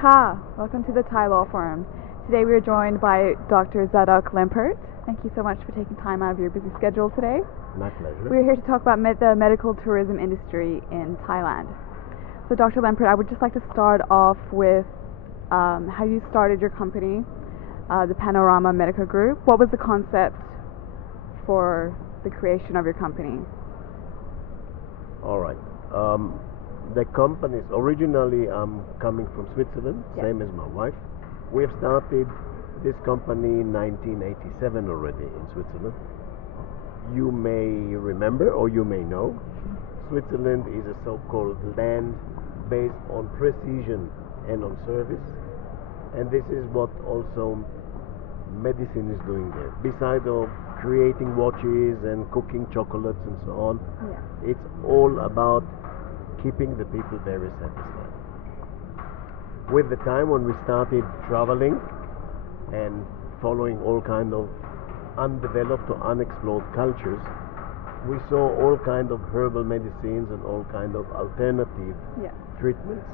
Ka. Welcome to the Thai Law Forum. Today we are joined by Dr. Zadok Lempert. Thank you so much for taking time out of your busy schedule today. My pleasure. We're here to talk about the medical tourism industry in Thailand. So Dr. Lempert, I would just like to start off with how you started your company, the Panorama Medica Group. What was the concept for the creation of your company? All right. The company is originally coming from Switzerland, Yes. same as my wife. We have started this company in 1987 already in Switzerland. You may remember or you may know, Switzerland is a so-called land based on precision and on service. And this is what also medicine is doing there. Besides of creating watches and cooking chocolates and so on, Yeah. it's all about keeping the people very satisfied. With the time when we started traveling and following all kind of undeveloped or unexplored cultures, we saw all kind of herbal medicines and all kind of alternative Yeah. treatments.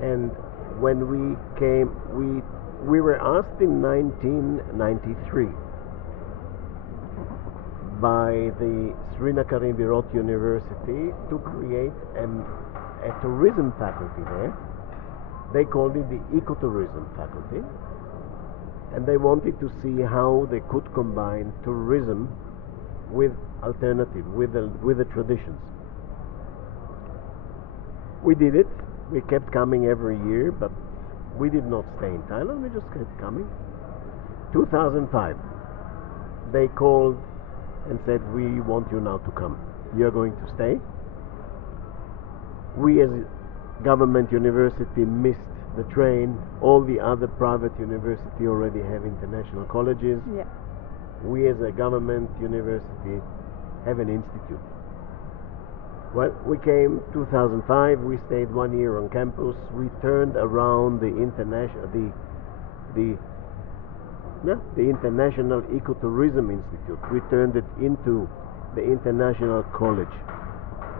And when we came, we were asked in 1993 by the Srinakarivirot University to create a tourism faculty there. They called it the ecotourism faculty, and they wanted to see how they could combine tourism with alternative, with the traditions. We did it. We kept coming every year, but we did not stay in Thailand. We just kept coming. 2005, they called and said, we want you now to come. You're going to stay. We as a government university missed the train. All the other private universities already have international colleges. Yeah. We as a government university have an institute. Well, we came 2005, we stayed 1 year on campus. We turned around the International Ecotourism Institute. We turned it into the International College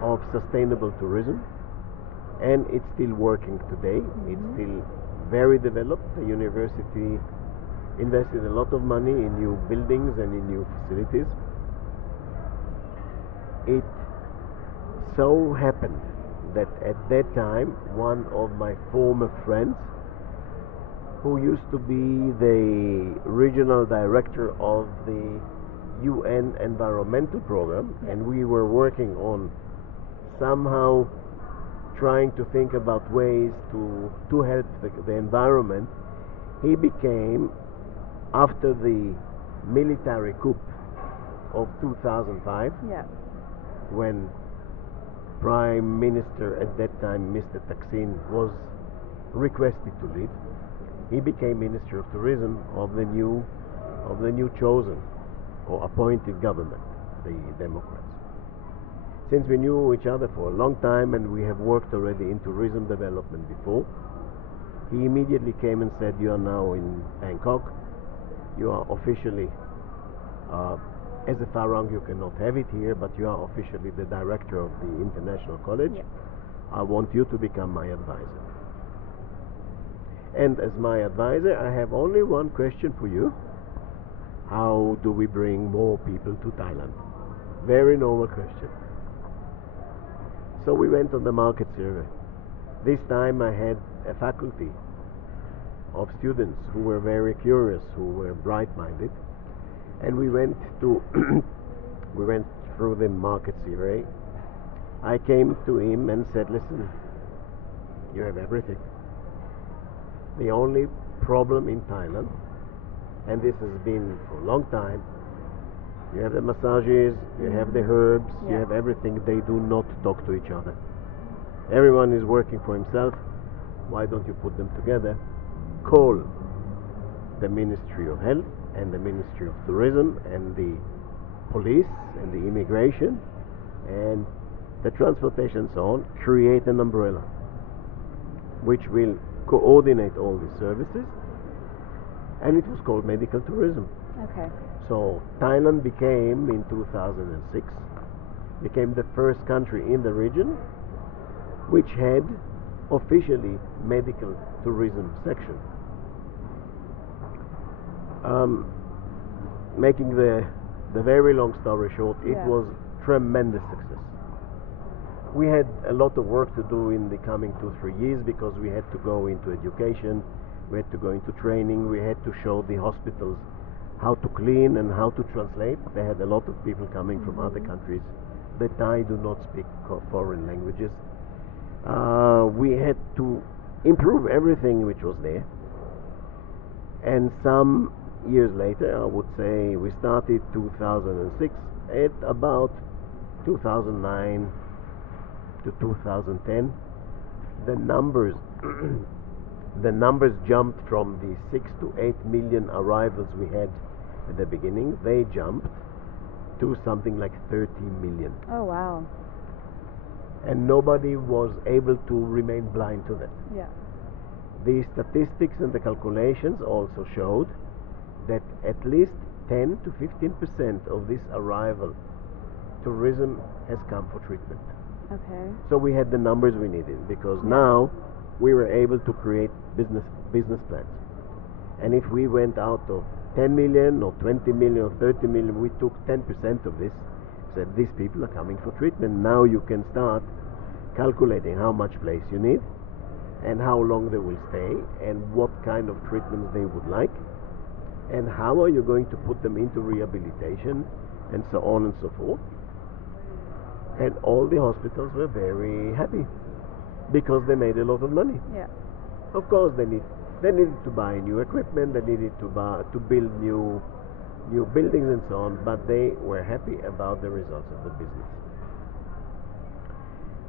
of Sustainable Tourism, and it's still working today. Mm-hmm. It's still very developed. The university invested a lot of money in new buildings and in new facilities. It so happened that at that time, one of my former friends, who used to be the regional director of the UN environmental program, and we were working on somehow trying to think about ways to help the environment. He became, after the military coup of 2005, Yeah. when Prime Minister at that time, Mr. Thaksin, was requested to leave, he became Minister of Tourism of the new chosen or appointed government, the Democrats. Since we knew each other for a long time and we have worked already in tourism development before, he immediately came and said, you are now in Bangkok, you are officially, as a Farang you cannot have it here, but you are officially the director of the International College. Yeah. I want you to become my advisor. And as my advisor, I have only one question for you. How do we bring more people to Thailand? Very normal question. So we went on the market survey. This time I had a faculty of students who were very curious, who were bright-minded, and we went through the market survey. I came to him and said, listen, you have everything. The only problem in Thailand, and this has been for a long time, you have the massages, you have the herbs, you Yeah. have everything. They do not talk to each other. Everyone is working for himself. Why don't you put them together? Call the Ministry of Health and the Ministry of Tourism and the police and the immigration and the transportation and so on. Create an umbrella which will coordinate all these services, and it was called medical tourism. Okay. So Thailand became, in 2006, became the first country in the region which had officially medical tourism section. Making the very long story short, it Yeah. was tremendous success. We had a lot of work to do in the coming 2-3 years because we had to go into education, we had to go into training, we had to show the hospitals how to clean and how to translate. They had a lot of people coming from other countries that Thai do not speak foreign languages. We had to improve everything which was there. And some years later, I would say we started 2006, at about 2009 to 2010, the numbers the numbers jumped from the 6 to 8 million arrivals we had at the beginning. They jumped to something like 30 million. Oh, wow. And nobody was able to remain blind to that. Yeah. The statistics and the calculations also showed that at least 10 to 15% of this arrival tourism has come for treatment. Okay. So we had the numbers we needed, because now we were able to create business plans. And if we went out of 10 million or 20 million or 30 million, we took 10% of this, said these people are coming for treatment. Now you can start calculating how much place you need and how long they will stay and what kind of treatments they would like and how are you going to put them into rehabilitation and so on and so forth. And all the hospitals were very happy because they made a lot of money. Yeah. Of course, they needed to buy new equipment, they needed to build new buildings and so on, but they were happy about the results of the business.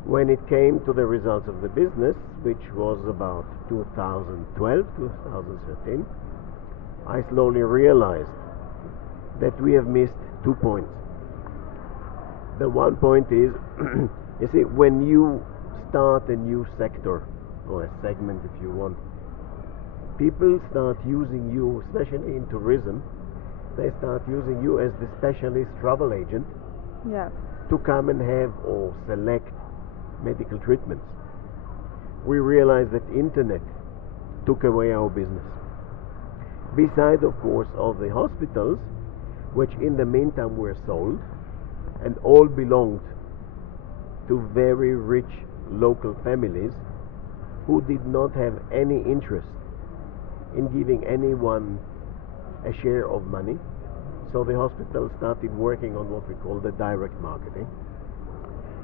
When it came to the results of the business, which was about 2012, 2013, I slowly realized that we have missed 2 points. The one point is, you see, when you start a new sector, or a segment if you want, people start using you, especially in tourism, they start using you as the specialist travel agent Yeah. to come and have or select medical treatments. We realized that internet took away our business. Besides, of course, of the hospitals, which in the meantime were sold, and all belonged to very rich local families who did not have any interest in giving anyone a share of money. So the hospital started working on what we call the direct marketing.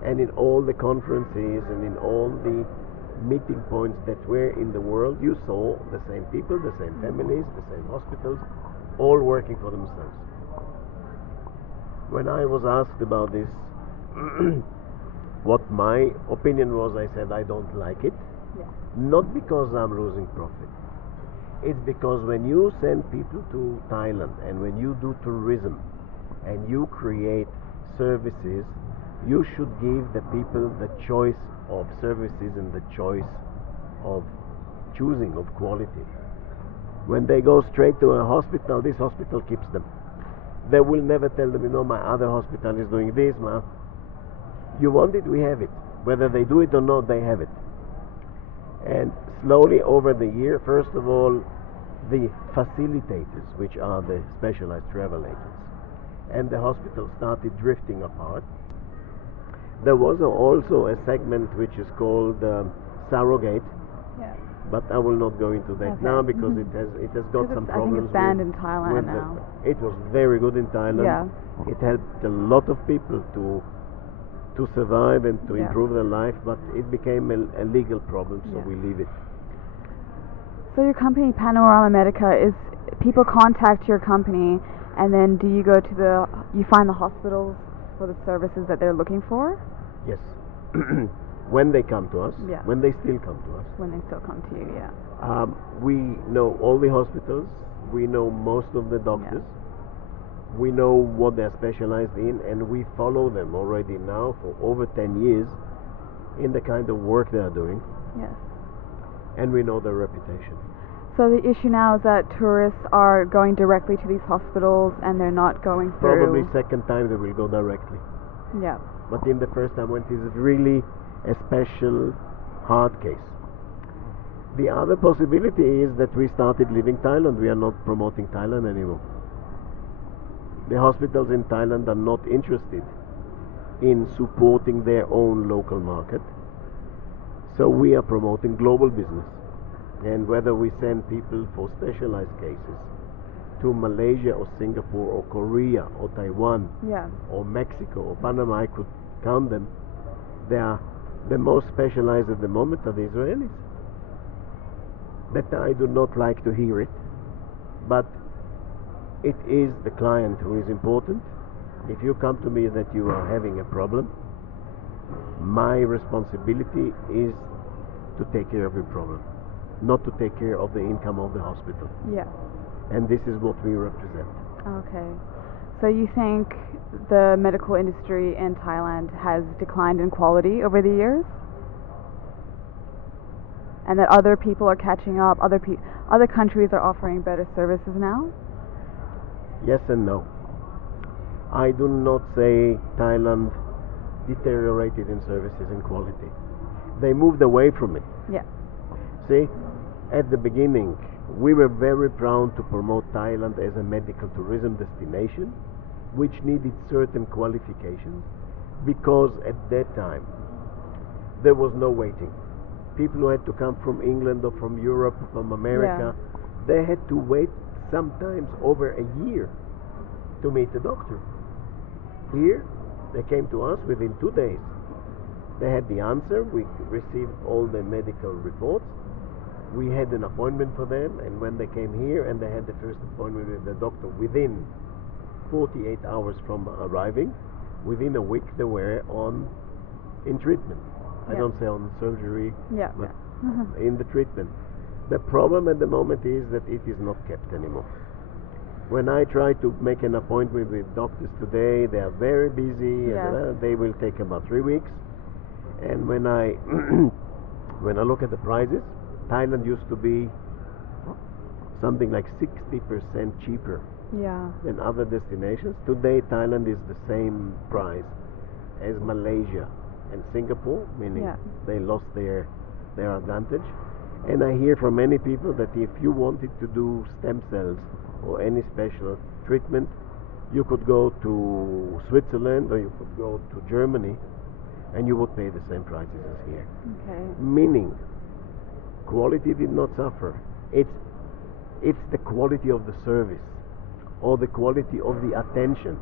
And in all the conferences and in all the meeting points that were in the world, you saw the same people, the same families, the same hospitals, all working for themselves. When I was asked about this, what my opinion was, I said I don't like it. Yeah. Not because I'm losing profit. It's because when you send people to Thailand and when you do tourism and you create services, you should give the people the choice of services and the choice of choosing of quality. When they go straight to a hospital, this hospital keeps them. They will never tell them, my other hospital is doing this, You want it, we have it. Whether they do it or not, they have it. And slowly over the year, first of all, the facilitators, which are the specialized travel agents, and the hospital started drifting apart. There was also a segment which is called surrogate, Yeah. but I will not go into that Okay. now because it has got some I think problems. it's banned with- in Thailand with now. It was very good in Thailand. Yeah. It helped a lot of people to survive and to Yeah. improve their life, but it became a legal problem, so Yeah. we leave it. So your company, Panorama Medica, is people contact your company, and then do you go to you find the hospitals for the services that they're looking for? Yes. When they come to us, Yeah. when they still come to us, When they still come to you, yeah. we know all the hospitals, we know most of the doctors, we know what they're specialized in, and we follow them already now for over 10 years in the kind of work they are doing, Yes. and we know their reputation. So the issue now is that tourists are going directly to these hospitals and they're not going through. Probably second time they will go directly. Yeah. But in the first time when it is really a special hard case. The other possibility is that we started leaving Thailand. We are not promoting Thailand anymore. The hospitals in Thailand are not interested in supporting their own local market. So we are promoting global business. And whether we send people for specialized cases to Malaysia or Singapore or Korea or Taiwan or Mexico or Panama, I could count them. They are the most specialized at the moment are the Israelis. That I do not like to hear it, but it is the client who is important. If you come to me that you are having a problem, my responsibility is to take care of your problem, not to take care of the income of the hospital. Yeah. And this is what we represent. Okay. So you think the medical industry in Thailand has declined in quality over the years? And that other people are catching up, other countries are offering better services now? Yes and no. I do not say Thailand deteriorated in services and quality. They moved away from it. Yeah. See, at the beginning, we were very proud to promote Thailand as a medical tourism destination, which needed certain qualifications, because at that time there was no waiting. People who had to come from England or from Europe or from America, they had to wait sometimes over a year to meet a doctor. Here, they came to us within 2 days. They had the answer, we received all the medical reports, we had an appointment for them, and when they came here and they had the first appointment with the doctor within 48 hours from arriving, within a week they were in treatment. I don't say on surgery, but in the treatment. The problem at the moment is that it is not kept anymore. When I try to make an appointment with doctors today, they are very busy, and they will take about 3 weeks. And when I when I look at the prices, Thailand used to be something like 60% cheaper than other destinations. Today, Thailand is the same price as Malaysia and Singapore, meaning they lost their advantage. And I hear from many people that if you wanted to do stem cells or any special treatment, you could go to Switzerland or you could go to Germany and you would pay the same prices as here. Okay. Meaning, quality did not suffer. It's the quality of the service or the quality of the attention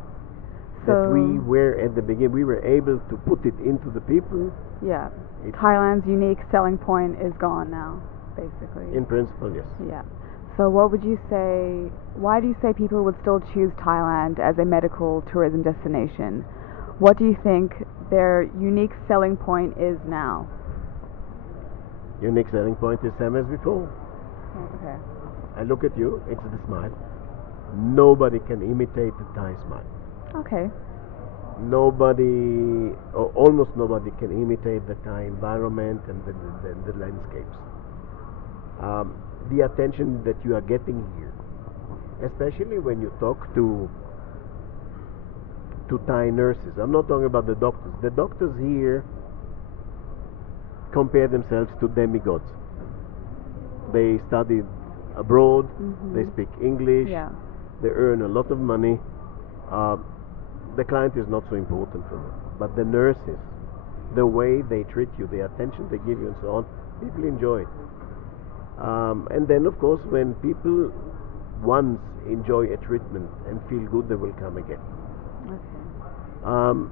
that we were at the beginning. We were able to put it into the people. Yeah. Thailand's unique selling point is gone now, basically. In principle, yes. Yeah. So what would you say, why do you say people would still choose Thailand as a medical tourism destination? What do you think their unique selling point is now? Unique selling point is same as before. Okay. I look at you, it's the smile. Nobody can imitate the Thai smile. Okay. Nobody, or almost nobody, can imitate the Thai environment and the landscapes. The attention that you are getting here, especially when you talk to Thai nurses. I'm not talking about the doctors. The doctors here compare themselves to demigods. They studied abroad, they speak English, they earn a lot of money. The client is not so important for them, but the nurses, the way they treat you, the attention they give you and so on, people enjoy it. And then of course when people once enjoy a treatment and feel good, they will come again. Okay.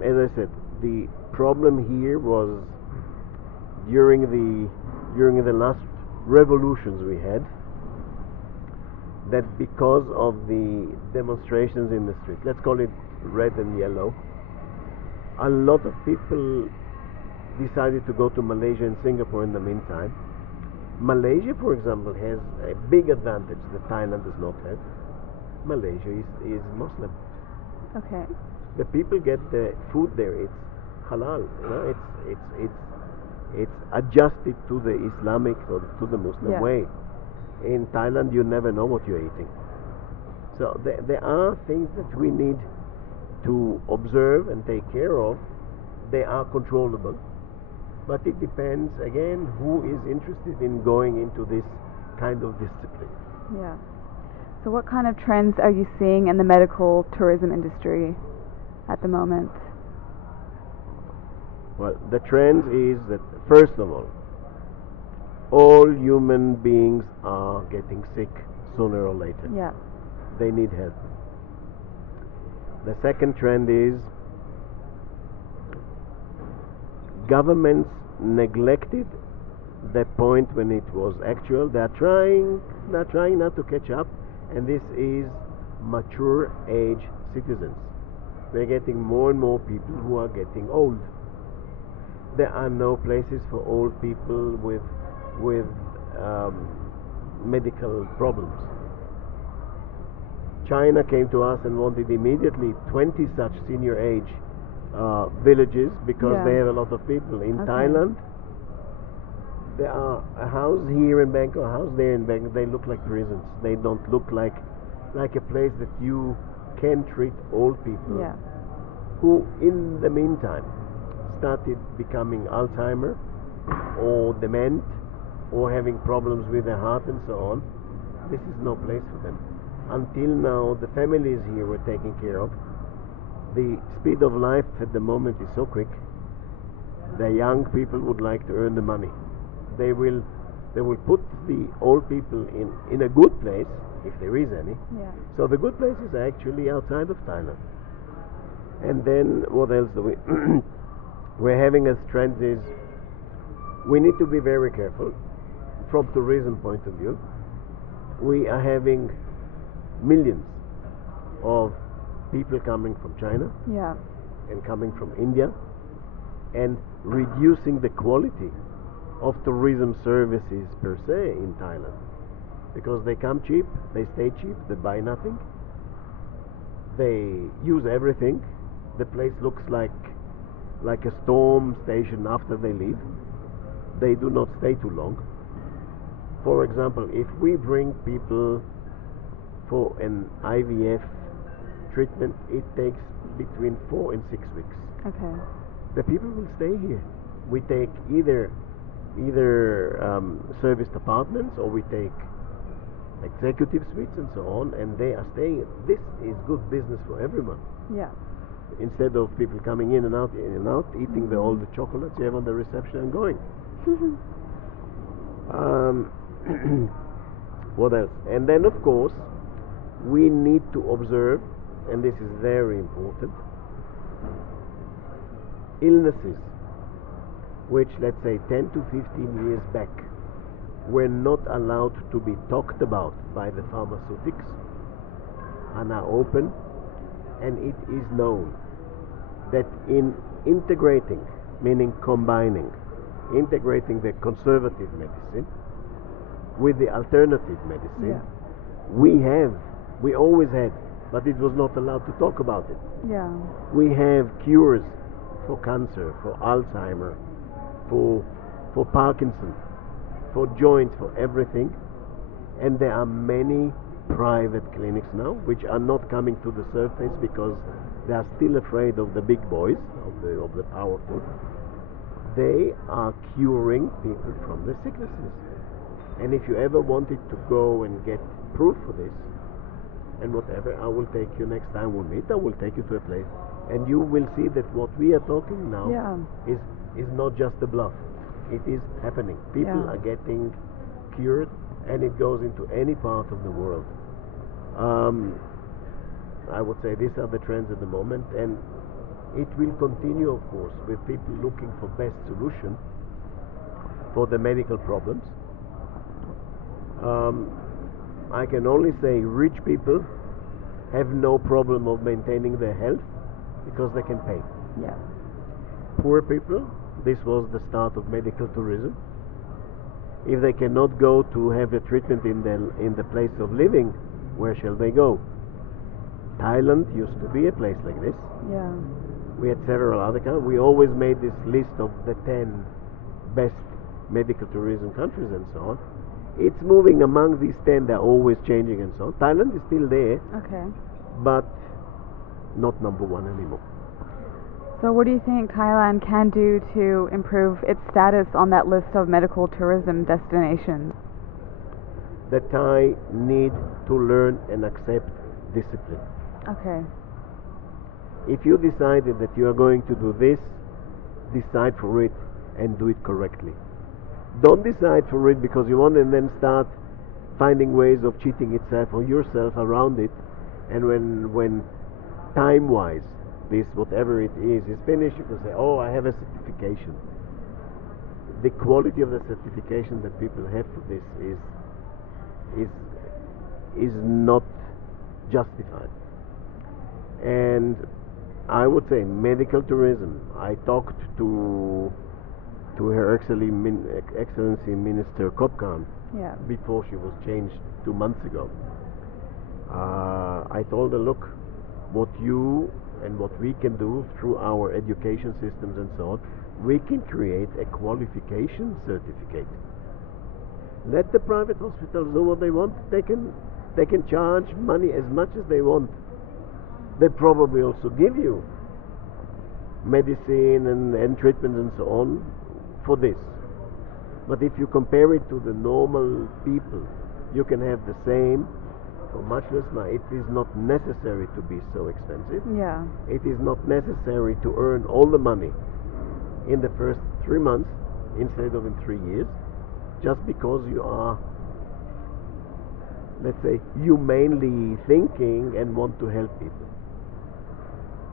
As I said, the problem here was during the last revolutions we had, that because of the demonstrations in the street, let's call it red and yellow, a lot of people decided to go to Malaysia and Singapore in the meantime. Malaysia, for example, has a big advantage that Thailand does not have. Malaysia is Muslim. Okay. The people get the food there, it's halal, it's adjusted to the Islamic or to the Muslim way. In Thailand, you never know what you're eating. So there are things that we need to observe and take care of. They are controllable. But it depends, again, who is interested in going into this kind of discipline. Yeah. So what kind of trends are you seeing in the medical tourism industry at the moment? Well, the trend is that, first of all human beings are getting sick sooner or later. Yeah. They need help. The second trend is governments neglected the point when it was actual. They're trying now to catch up, and this is mature age citizens. We're getting more and more people who are getting old. There are no places for old people with medical problems. China came to us and wanted immediately 20 such senior age villages because Yeah. they have a lot of people. In Okay. Thailand, there are a house here in Bangkok, a house there in Bangkok. They look like prisons. They don't look like a place that you can treat old people Yeah. who, in the meantime, started becoming Alzheimer or dement or having problems with their heart and so on. This is no place for them. Until now, the families here were taken care of. The speed of life at the moment is so quick. The young people would like to earn the money. They will put the old people in a good place, if there is any. Yeah. So the good place is actually outside of Thailand. And then what else do we we're having as trends is we need to be very careful from tourism point of view. We are having millions of people coming from China Yeah. and coming from India and reducing the quality of tourism services per se in Thailand, because they come cheap, they stay cheap, they buy nothing, they use everything. The place looks like a storm station after they leave. They do not stay too long. For example, if we bring people for an IVF treatment, it takes between 4 and 6 weeks. Okay. The people will stay here. We take either serviced apartments, or we take executive suites and so on, and they are staying. This is good business for everyone. Yeah. Instead of people coming in and out, eating all the chocolates you have on the reception and going. What else? And then, of course, we need to observe, and this is very important, illnesses which, let's say, 10 to 15 years back were not allowed to be talked about by the pharmaceutics are now open, and it is known that in integrating, meaning integrating the conservative medicine with the alternative medicine, we always had, but it was not allowed to talk about it. Yeah. We have cures for cancer, for Alzheimer, for Parkinson, for joints, for everything, and there are many private clinics now which are not coming to the surface because they are still afraid of the big boys, of the powerful. They are curing people from the sicknesses. And if you ever wanted to go and get proof for this, and whatever, I will take you next time we meet. I will take you to a place, and you will see that what we are talking now is not just a bluff. It is happening. People are getting cured, and it goes into any part of the world. I would say these are the trends at the moment, and it will continue, of course, with people looking for best solution for the medical problems. I can only say rich people have no problem of maintaining their health because they can pay. Yeah. Poor people, this was the start of medical tourism. If they cannot go to have a treatment in the place of living, where shall they go? Thailand used to be a place like this. Yeah. We had several other countries. We always made this list of the 10 best medical tourism countries and so on. It's moving among these 10. They're always changing and so on. Thailand is still there, Okay. but not number one anymore. So what do you think Thailand can do to improve its status on that list of medical tourism destinations? The Thai need to learn and accept discipline. Okay. If you decided that you are going to do this, decide for it and do it correctly. Don't decide for it because you want and then start finding ways of cheating itself or yourself around it. And when time-wise, this whatever it is finished, you can say, oh, I have a certification. The quality of the certification that people have for this is not justified. And I would say medical tourism. I talked to Her Excellency Minister Kopkan before she was changed 2 months ago. I told her, look, what you and what we can do through our education systems and so on, we can create a qualification certificate. Let the private hospitals do what they want. They can charge money as much as they want. They probably also give you medicine and treatments and so on for this. But if you compare it to the normal people, you can have the same for much less money. It is not necessary to be so expensive. Yeah. It is not necessary to earn all the money in the first 3 months instead of in 3 years, just because you are, let's say, humanely thinking and want to help people.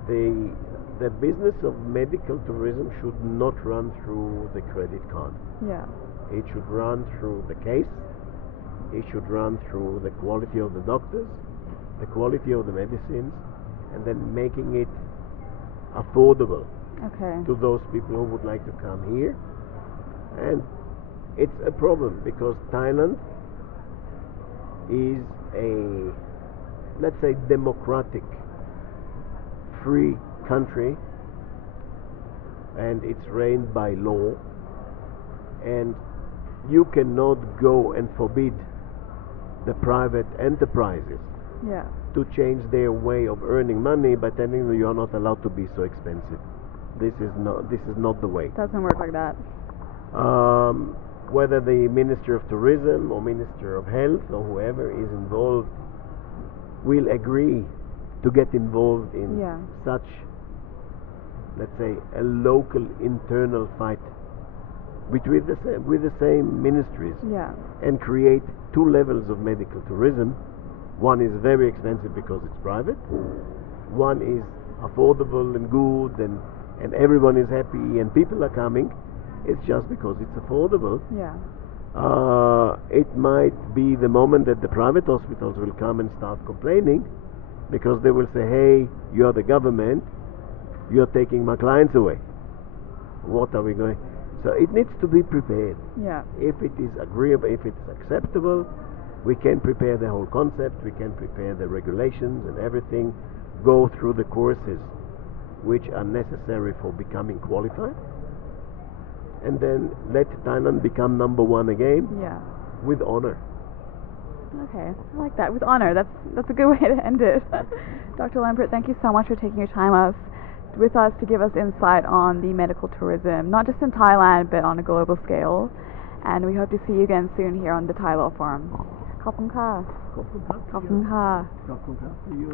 The business of medical tourism should not run through the credit card. Yeah. It should run through the case. It should run through the quality of the doctors, the quality of the medicines, and then making it affordable to those people who would like to come here. And it's a problem because Thailand is a, let's say, democratic, free country, and it's reigned by law, and you cannot go and forbid the private enterprises to change their way of earning money by telling them you are not allowed to be so expensive. This is not the way. Doesn't work like that. Whether the Minister of Tourism or Minister of Health or whoever is involved will agree to get involved in such, let's say, a local internal fight with the same ministries, and create 2 levels of medical tourism. One is very expensive because it's private. One is affordable and good, and everyone is happy and people are coming. It's just because it's affordable. It might be the moment that the private hospitals will come and start complaining, because they will say, hey, you are the government, you are taking my clients away. What are we going? So it needs to be prepared. If it is agreeable, if it's acceptable, we can prepare the whole concept, we can prepare the regulations and everything, go through the courses which are necessary for becoming qualified, and then let Thailand become number 1 again with honor. Okay, I like that. With honor. That's a good way to end it. Dr. Lempert, thank you so much for taking your time with us to give us insight on the medical tourism, not just in Thailand, but on a global scale. And we hope to see you again soon here on the Thai Law Forum. ขอบคุณค่ะ ขอบคุณครับ ขอบคุณค่ะ ขอบคุณครับ See you